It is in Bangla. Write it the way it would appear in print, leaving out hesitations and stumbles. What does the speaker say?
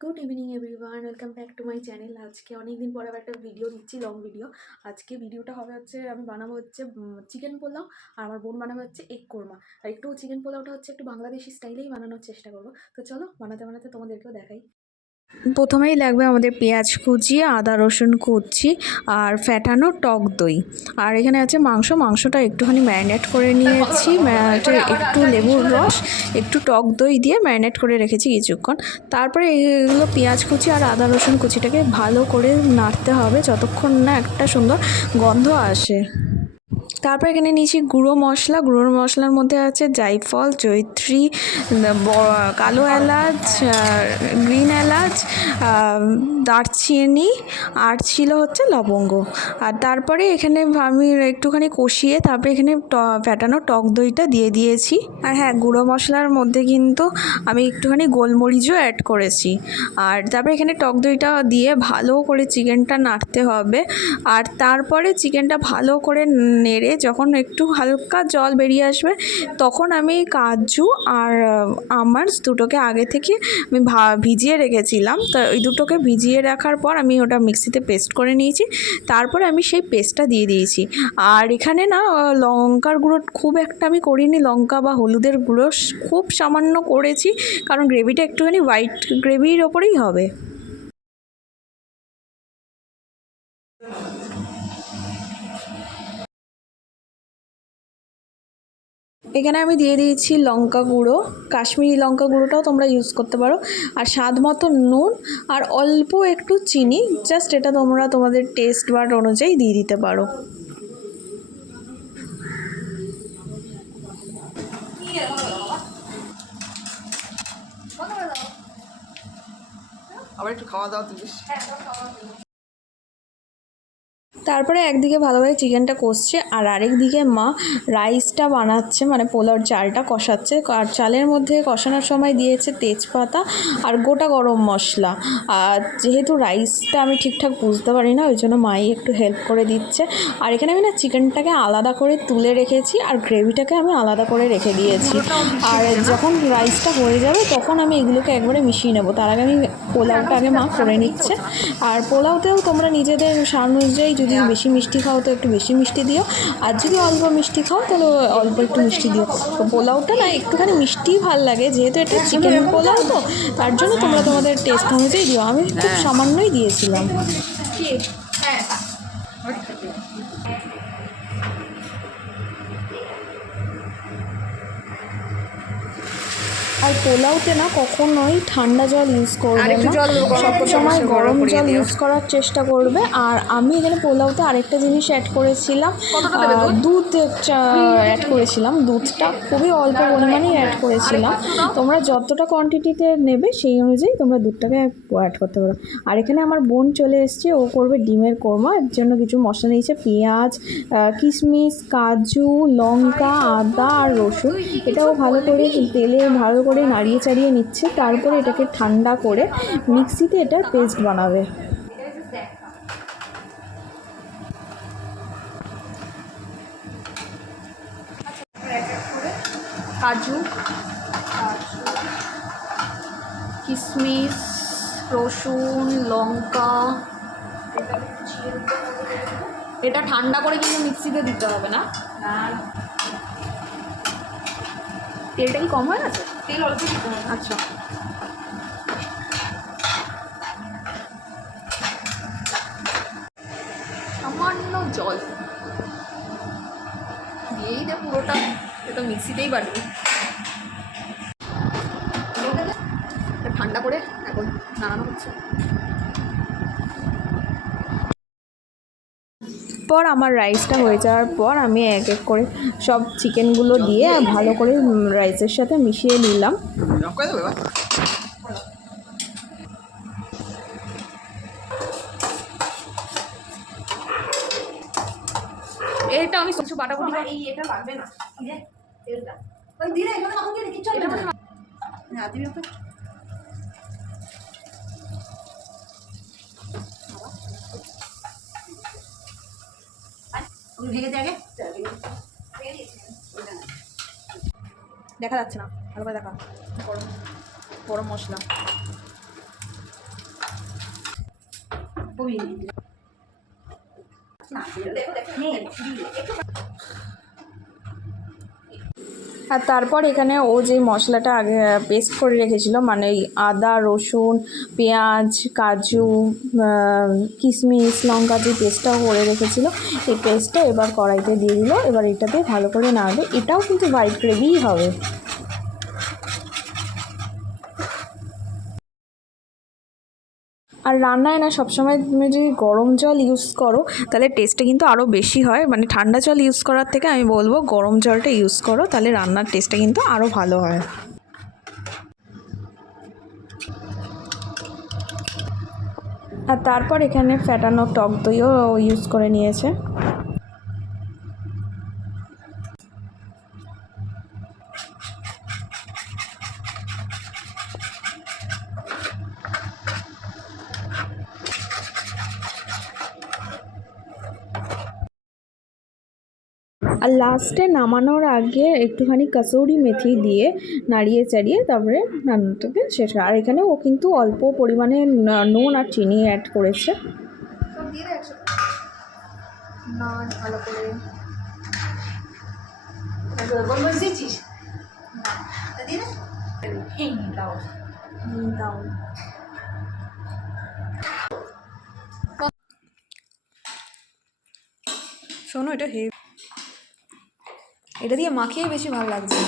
Good evening everyone, welcome back to my channel. আজকে অনেক দিন পরে আবার একটা ভিডিও দিচ্ছি, লং ভিডিও। আজকে ভিডিওটা হবে হচ্ছে আমি বানাবো হচ্ছে চিকেন পোলাও, আর আমার বোন বানাবে হচ্ছে এগ কোরমা। আর একটু চিকেন পোলাওটা হচ্ছে একটু বাংলাদেশি স্টাইলেই বানানোর চেষ্টা করবো। তো চলো বানাতে বানাতে তোমাদেরকেও দেখাই। প্রথমেই লাগবে আমাদের পেঁয়াজ কুচি, আদা রসুন কুচি, আর ফ্যাটানো টক দই। আর এখানে আছে মাংসটা একটুখানি ম্যারিনেট করে নিয়েছি, একটু লেবুর রস, একটু টক দই দিয়ে ম্যারিনেট করে রেখেছি কিছুক্ষণ। তারপরে এগুলো পেঁয়াজ কুচি আর আদা রসুন কুচিটাকে ভালো করে নাড়তে হবে যতক্ষণ না একটা সুন্দর গন্ধ আসে। তারপর এখানে নিয়েছি গুঁড়ো মশলার মধ্যে আছে জায়ফল, জয়িত্রী, কালো এলাচ, গ্রিন এলাচ, দারচিনি, আর ছিল হচ্ছে লবঙ্গ। আর তারপরে এখানে আমি একটুখানি কষিয়ে তারপরে এখানে ফ্যাটানো টক দইটা দিয়ে দিয়েছি। আর হ্যাঁ, গুঁড়ো মশলার মধ্যে কিন্তু আমি একটুখানি গোলমরিচও অ্যাড করেছি। আর তারপরে এখানে টক দইটা দিয়ে ভালো করে চিকেনটা নাড়তে হবে। আর তারপরে চিকেনটা ভালো করে নেড়ে যখন একটু হালকা জল বেরিয়ে আসবে তখন আমি কাজু আর আমন্ডস দুটোকে আগে থেকে আমি ভিজিয়ে রেখেছিলাম। তো ওই দুটোকে ভিজিয়ে রাখার পর আমি ওটা মিক্সিতে পেস্ট করে নিয়েছি। তারপরে আমি সেই পেস্টটা দিয়ে দিয়েছি। আর এখানে না লঙ্কার গুঁড়ো খুব একটা আমি করিনি, লঙ্কা বা হলুদের গুঁড়ো খুব সামান্য করেছি, কারণ গ্রেভিটা একটুখানি হোয়াইট গ্রেভির ওপরেই হবে। এখানে আমি দিয়ে দিয়েছি লঙ্কা গুঁড়ো, কাশ্মীরি লঙ্কা গুঁড়োটাও তোমরা ইউজ করতে পারো, আর স্বাদ মতো নুন, আর অল্প একটু চিনি। জাস্ট এটা তোমরা তোমাদের টেস্ট বাড অনুযায়ী দিয়ে দিতে পারো। আবার একটু খাওয়া দাওয়া দিস। তারপরে একদিকে ভালোভাবে চিকেনটা কষছে, আর আরেকদিকে মা রাইসটা বানাচ্ছে, মানে পোলাওর চালটা কষাচ্ছে। আর চালের মধ্যে কষানোর সময় দিয়েছে তেজপাতা আর গোটা গরম মশলা। আর যেহেতু রাইসটা আমি ঠিকঠাক বুঝতে পারি না, ওই জন্য মাই একটু হেল্প করে দিচ্ছে। আর এখানে আমি না চিকেনটাকে আলাদা করে তুলে রেখেছি, আর গ্রেভিটাকে আমি আলাদা করে রেখে দিয়েছি। আর যখন রাইসটা হয়ে যাবে তখন আমি এগুলোকে একবারে মিশিয়ে নেবো। তার আগে আমি পোলাওটা আগে মা করে নিচ্ছে। আর পোলাওতেও তোমরা নিজেদের স্বাদ অনুযায়ী যদি বেশি মিষ্টি খাও তো একটু বেশি মিষ্টি দিও, আর যদি অল্প মিষ্টি খাও তাহলে অল্প একটু মিষ্টি দিও। তো পোলাওটা না একটুখানি মিষ্টিই ভাল লাগে, যেহেতু এটা চিকেন পোলাও, তো তার জন্য তোমরা তোমাদের টেস্ট অনুযায়ী দিও। আমি খুব সামান্যই দিয়েছিলাম। আর পোলাওতে না কখনোই ঠান্ডা জল ইউজ করবে না, সবসময় গরম জল ইউজ করার চেষ্টা করবে। আর আমি এখানে পোলাওতে আরেকটা জিনিস অ্যাড করেছিলাম, দুধ অ্যাড করেছিলাম। দুধটা খুবই অল্প পরিমাণেই অ্যাড করেছিলাম। তোমরা যতটা কোয়ান্টিটিতে নেবে সেই অনুযায়ী তোমরা দুধটাকে অ্যাড করতে পারো। আর এখানে আমার বোন চলে এসছে, ও করবে ডিমের কোরমা। এর জন্য কিছু মশলা নিয়েছে, পেঁয়াজ, কিশমিশ, কাজু, লঙ্কা, আদা আর রসুন। এটাও ভালো করে তেলে ভালো করে নাড়িয়ে চাড়িয়ে নিচ্ছে। তারপরে এটাকে ঠান্ডা করে মিক্সিতে এটার পেস্ট বানাবে। কাজু, কিশমিশ, রসুন, লঙ্কা, এটা ঠান্ডা করে কিন্তু মিক্সিতে দিতে হবে না। তেলটা কি কম হয়ে গেছে? তেল অল্প দিতে হবে। আচ্ছা, সামান্য জল দিয়েই দে পুরোটা, এটা মিক্সিতেই বাড়বে। ঠান্ডা করে এখন নাড়ানো হচ্ছে। পর আমার রাইসটা হয়ে যাওয়ার পর আমি এক এক করে সব চিকেনগুলো দিয়ে ভালো করে রাইসের সাথে মিশিয়ে নিলাম। এটা আমি কিছু বাটাবুটি এই এটা লাগবে না, তেলটা ওই দিলে এখানে তখন দিয়ে কিছু হবে না। হ্যাঁ তুমি ওকে ভেঙে দিয়ে আগে দেখা যাচ্ছে না, ভালো করে দেখা। গরম গরম মশলা আর তারপর এখানে ও যে মশলাটা আগে পেস্ট করে রেখেছিল, মানে এই আদা রসুন পেঁয়াজ কাজু কিশমিশ লঙ্কা যে পেস্টটা করে রেখেছিল, এই পেস্টটা এবার কড়াইতে দিয়ে দিল। এবার এটাতে ভালো করে নাড়বে। এটাও কিন্তু হোয়াইট গ্রেভিই হবে। আর রান্নায় না সবসময় তুমি যদি গরম জল ইউজ করো তাহলে টেস্টটা কিন্তু আরও বেশি হয়। মানে ঠান্ডা জল ইউজ করার থেকে আমি বলবো গরম জলটা ইউজ করো, তাহলে রান্নার টেস্টটা কিন্তু আরও ভালো হয়। আর তারপর এখানে ফ্যাটানো টক দইও ইউজ করে নিয়েছে। আর লাস্টে নামানোর আগে একটুখানি কাসৌরি মেথি দিয়ে নাড়িয়ে চাড়িয়ে তারপরে রান্নাটাকে শেষ হয়। আর এখানে ও কিন্তু অল্প পরিমাণে নুন আর চিনি অ্যাড করেছে। না ভালো করে দাও। শোনো, এটা এটা দিয়ে মাখিয়ে বেশি ভালো লাগছে।